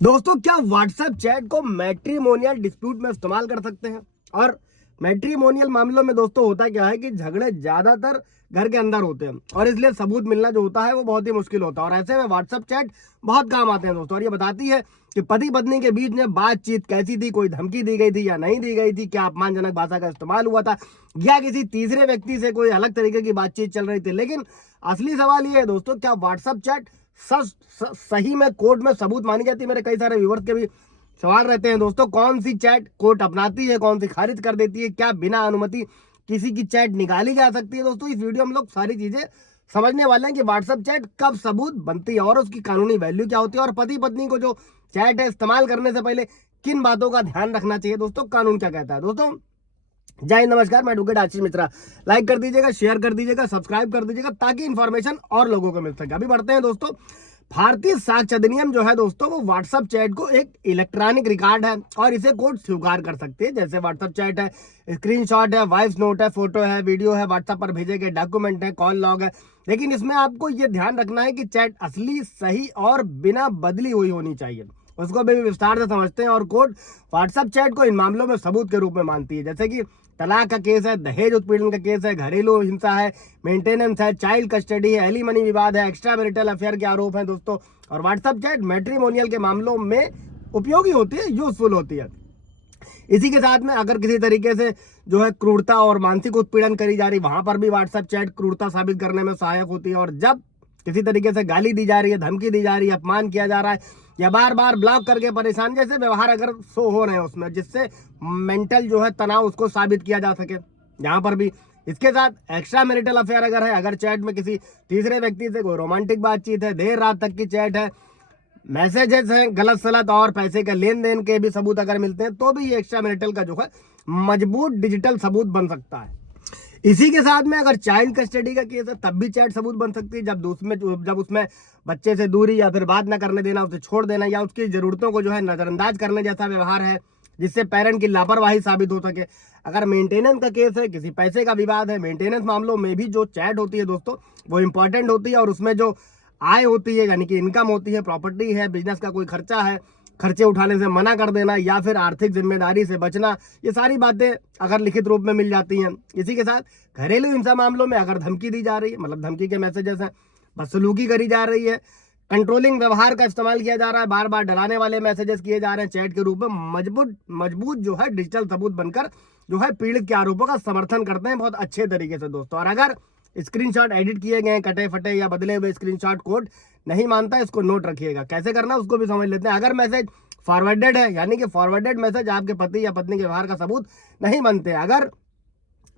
दोस्तों, क्या WhatsApp chat को मैट्रिमोनियल डिस्प्यूट में इस्तेमाल कर सकते हैं? और मैट्रिमोनियल मामलों में दोस्तों होता क्या है कि झगड़े ज्यादातर घर के अंदर होते हैं और इसलिए सबूत मिलना जो होता है वो बहुत ही मुश्किल होता है। और ऐसे में व्हाट्सएप चैट बहुत काम आते हैं दोस्तों। और ये बताती है कि पति पत्नी के बीच में बातचीत कैसी थी, कोई धमकी दी गई थी या नहीं दी गई थी, क्या अपमानजनक भाषा का इस्तेमाल हुआ था या किसी तीसरे व्यक्ति से कोई अलग तरीके की बातचीत चल रही थी। लेकिन असली सवाल ये है दोस्तों, क्या व्हाट्सएप चैट सही में कोर्ट में सबूत मानी जाती है? मेरे कई सारे व्यूवर्स के भी सवाल रहते हैं दोस्तों, कौन सी चैट कोर्ट अपनाती है, कौन सी खारिज कर देती है, क्या बिना अनुमति किसी की चैट निकाली जा सकती है? दोस्तों, इस वीडियो में हम लोग सारी चीजें समझने वाले हैं कि व्हाट्सएप चैट कब सबूत बनती है और उसकी कानूनी वैल्यू क्या होती है, और पति पत्नी को जो चैट है इस्तेमाल करने से पहले किन बातों का ध्यान रखना चाहिए। दोस्तों, कानून क्या कहता है? दोस्तों, जय हिंद, नमस्कार, मैं एडवोकेट आशीष मिश्रा। लाइक कर दीजिएगा, शेयर कर दीजिएगा, सब्सक्राइब कर दीजिएगा ताकि इंफॉर्मेशन और लोगों को मिल सके। अभी बढ़ते हैं दोस्तों। भारतीय साक्ष्य अधिनियम जो है दोस्तों, वो व्हाट्सएप चैट को एक इलेक्ट्रॉनिक रिकॉर्ड है और इसे कोर्ट स्वीकार कर सकती है। जैसे व्हाट्सएप चैट है, स्क्रीनशॉट है, वॉइस नोट है, फोटो है, वीडियो है, व्हाट्सएप पर भेजे गए डॉक्यूमेंट है, कॉल लॉग है। लेकिन इसमें आपको ये ध्यान रखना है कि चैट असली, सही और बिना बदली हुई होनी चाहिए। उसको भी विस्तार से समझते हैं और कोर्ट व्हाट्सएप चैट को इन मामलों में सबूत के रूप में मानती है। जैसे कि तलाक का केस है, दहेज उत्पीड़न का केस है, घरेलू हिंसा है, मेंटेनेंस है, चाइल्ड कस्टडी है, एलिमनी विवाद है, एक्स्ट्रा मैरिटल अफेयर के आरोप हैं दोस्तों। और व्हाट्सएप चैट मैट्रिमोनियल के मामलों में उपयोगी होती है, यूजफुल होती है। इसी के साथ में अगर किसी तरीके से जो है क्रूरता और मानसिक उत्पीड़न करी जा रही, वहां पर भी व्हाट्सएप चैट क्रूरता साबित करने में सहायक होती है। और जब किसी तरीके से गाली दी जा रही है, धमकी दी जा रही है, अपमान किया जा रहा है या बार बार ब्लॉक करके परेशान जैसे व्यवहार अगर शो हो रहे हैं उसमें, जिससे मेंटल जो है तनाव उसको साबित किया जा सके, यहाँ पर भी। इसके साथ एक्स्ट्रा मैरिटल अफेयर अगर है, अगर चैट में किसी तीसरे व्यक्ति से कोई रोमांटिक बातचीत है, देर रात तक की चैट है, मैसेजेस हैं गलत सलत और पैसे का लेन देन के भी सबूत अगर मिलते हैं, तो भी ये एक्स्ट्रा मैरिटल का जो है मजबूत डिजिटल सबूत बन सकता है। इसी के साथ में अगर चाइल्ड कस्टडी का केस है, तब भी चैट सबूत बन सकती है। जब उसमें बच्चे से दूरी या फिर बात न करने देना, उसे छोड़ देना या उसकी जरूरतों को जो है नजरअंदाज करने जैसा व्यवहार है, जिससे पेरेंट की लापरवाही साबित हो सके। अगर मेंटेनेंस का केस है, किसी पैसे का विवाद है, मेंटेनेंस मामलों में भी जो चैट होती है दोस्तों, वो इंपॉर्टेंट होती है। और उसमें जो आय होती है, यानी कि इनकम होती है, प्रॉपर्टी है, बिजनेस का कोई खर्चा है, खर्चे उठाने से मना कर देना या फिर आर्थिक जिम्मेदारी से बचना, ये सारी बातें अगर लिखित रूप में मिल जाती हैं। इसी के साथ घरेलू हिंसा मामलों में अगर धमकी दी जा रही है, मतलब धमकी के मैसेजेस हैं, बदसलूकी करी जा रही है, कंट्रोलिंग व्यवहार का इस्तेमाल किया जा रहा है, बार बार डराने वाले मैसेजेस किए जा रहे हैं चैट के रूप में, मजबूत जो है डिजिटल सबूत बनकर जो है पीड़ित के आरोपों का समर्थन करते हैं बहुत अच्छे तरीके से दोस्तों। और अगर स्क्रीनशॉट एडिट किए गए, कटे फटे या बदले हुए स्क्रीनशॉट कोड नहीं मानता, इसको नोट रखिएगा। कैसे करना उसको भी समझ लेते हैं। अगर मैसेज फॉरवर्डेड है, यानी कि फॉरवर्डेड मैसेज आपके पति या पत्नी के व्यवहार का सबूत नहीं बनते अगर,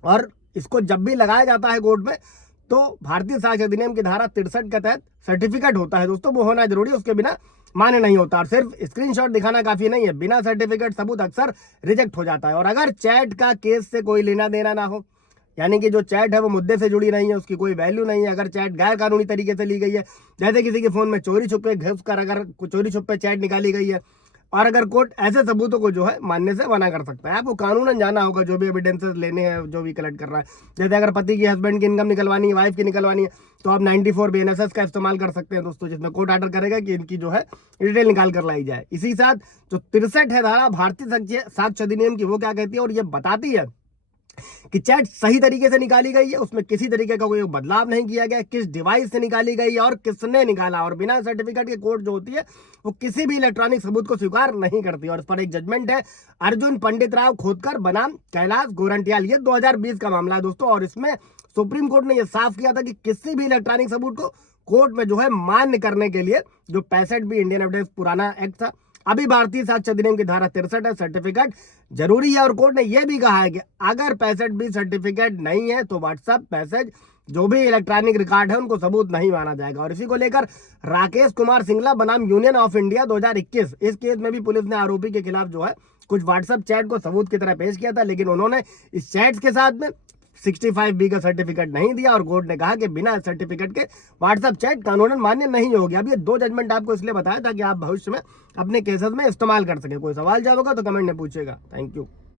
और इसको जब भी लगाया जाता है कोर्ट में, तो भारतीय साक्ष्य अधिनियम की धारा 63 के तहत सर्टिफिकेट होता है दोस्तों, वो होना जरूरी है, उसके बिना मान्य नहीं होता। और सिर्फ स्क्रीनशॉट दिखाना काफी नहीं है, बिना सर्टिफिकेट सबूत अक्सर रिजेक्ट हो जाता है। और अगर चैट का केस से कोई लेना देना ना हो, यानी कि जो चैट है वो मुद्दे से जुड़ी नहीं है, उसकी कोई वैल्यू नहीं है, अगर चैट गैर कानूनी तरीके से ली गई है, जैसे किसी के फोन में चोरी छुपे घुस कर अगर चोरी छुपे चैट निकाली गई है, और अगर कोर्ट ऐसे सबूतों को जो है मानने से मना कर सकता है। आपको कानूनन जाना होगा, जो भी एविडेंसेस लेने हैं, जो भी कलेक्ट कर रहा है। जैसे अगर पति की, हस्बैंड की इनकम निकलवानी है, वाइफ की निकलवानी है, तो आप 94 BNSS का इस्तेमाल कर सकते हैं दोस्तों, जिसमें कोर्ट ऑर्डर करेगा कि इनकी जो है डिटेल निकाल कर लाई जाए। इसी साथ जो 63 है धारा भारतीय साक्ष्य अधिनियम की, वो क्या कहती है और ये बताती है कि चैट सही तरीके से निकाली गई है, उसमें किसी तरीके का कोई बदलाव नहीं किया गया, किस डिवाइस से निकाली गई है और किसने निकाला, और बिना सर्टिफिकेट के कोर्ट जो होती है वो किसी भी इलेक्ट्रॉनिक सबूत को स्वीकार नहीं करती। और इस पर एक जजमेंट है अर्जुन पंडित राव खोदकर बनाम कैलाश गोरंटियाल, ये 2020 का मामला है दोस्तों। और इसमें सुप्रीम कोर्ट ने यह साफ किया था कि किसी भी इलेक्ट्रॉनिक सबूत को कोर्ट में जो है मान्य करने के लिए जो 65 इंडियन एविडेंस पुराना एक्ट था, अभी भारतीय साक्ष्य अधिनियम की धारा 63 है, सर्टिफिकेट जरूरी है। और कोर्ट ने यह भी कहा है कि अगर 65 सर्टिफिकेट नहीं है तो व्हाट्सएप मैसेज जो भी इलेक्ट्रॉनिक रिकॉर्ड है उनको सबूत नहीं माना जाएगा। और इसी को लेकर राकेश कुमार सिंगला बनाम यूनियन ऑफ इंडिया 2021, इस केस में भी पुलिस ने आरोपी के खिलाफ जो है कुछ व्हाट्सएप चैट को सबूत की तरह पेश किया था, लेकिन उन्होंने इस चैट्स के साथ में 65B का सर्टिफिकेट नहीं दिया और कोर्ट ने कहा कि बिना सर्टिफिकेट के व्हाट्सएप चैट कानूनन मान्य नहीं होगी। अब ये दो जजमेंट आपको इसलिए बताया ताकि आप भविष्य में अपने केसेस में इस्तेमाल कर सके। कोई सवाल जवाब होगा तो कमेंट में पूछेगा। Thank you.